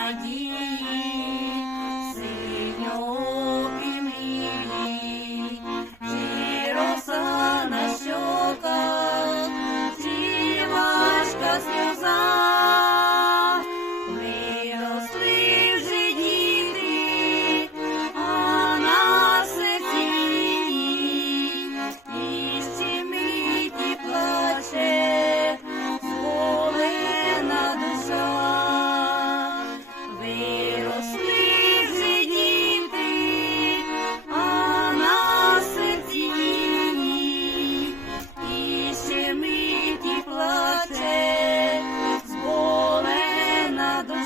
Lagi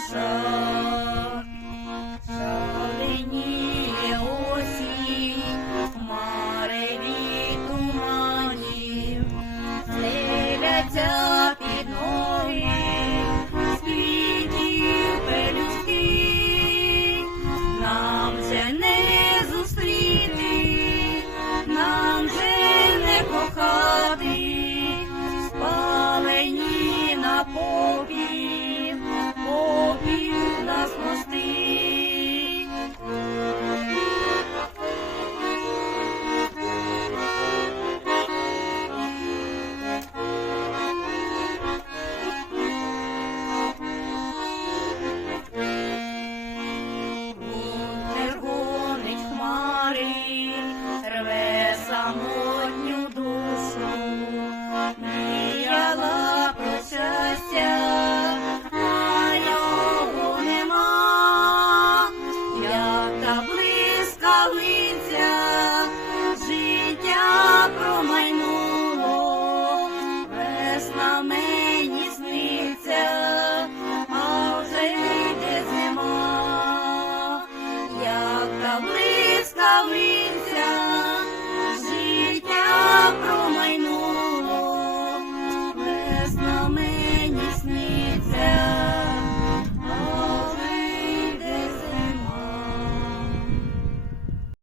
So. Tabriz Khalid.